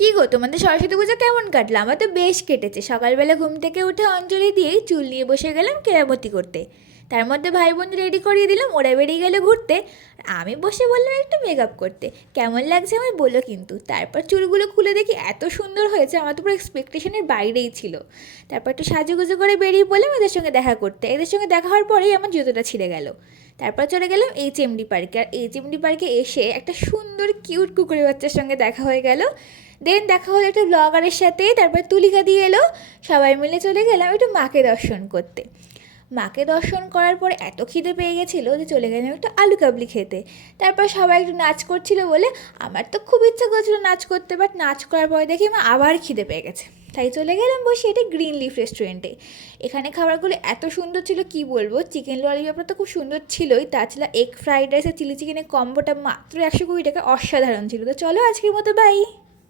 কি গো, তোমাদের সরস্বতী পুজো কেমন কাটলো? আমার তো বেশ কেটেছে। সকালবেলা ঘুম থেকে উঠে অঞ্জলি দিয়েই চুল নিয়ে বসে গেলাম কেরামতি করতে। তার মধ্যে ভাই বোন রেডি করিয়ে দিলাম, ওরা বেরিয়ে গেল ঘুরতে। আমি বসে বললাম একটু মেকআপ করতে। কেমন লাগছে আমায় বললো কিন্তু। তারপর চুলগুলো খুলে দেখি এত সুন্দর হয়েছে, আমার তো পুরো এক্সপেকটেশনের বাইরেই ছিল। তারপর একটু সাজুগুজু করে বেরিয়ে পড়লাম এদের সঙ্গে দেখা করতে। এদের সঙ্গে দেখা হওয়ার পরেই আমার জুতোটা ছিঁড়ে গেল। তারপর চলে গেলাম HMD পার্কে। আর HMD পার্কে এসে একটা সুন্দর কিউট কুকুরের বাচ্চার সঙ্গে দেখা হয়ে গেল। দেন দেখা হলো একটা ব্লগারের সাথে, তারপর তুলিকা দিয়ে এলো। সবাই মিলে চলে গেলাম একটু মাকে দর্শন করতে। মাকে দর্শন করার পর এত খিদে পেয়ে গেছিলো যে চলে গেলাম একটু আলু কাবলি খেতে। তারপর সবাই একটু নাচ করছিল বলে আমার তো খুব ইচ্ছা করছিল নাচ করতে, বাট নাচ করার পরে দেখি আমার আবার খিদে পেয়ে গেছে। তাই চলে গেলাম বসে এটা গ্রিন লিফ রেস্টুরেন্টে। এখানে খাবারগুলো এত সুন্দর ছিল কি বলবো। চিকেন ললিপপটা তো খুব সুন্দর ছিলই, তাছাড়া এগ ফ্রাইড রাইস আর চিলি চিকেনের কম্বোটা মাত্র 120 টাকা, অসাধারণ ছিল। তো চলো আজকের মতো বাই।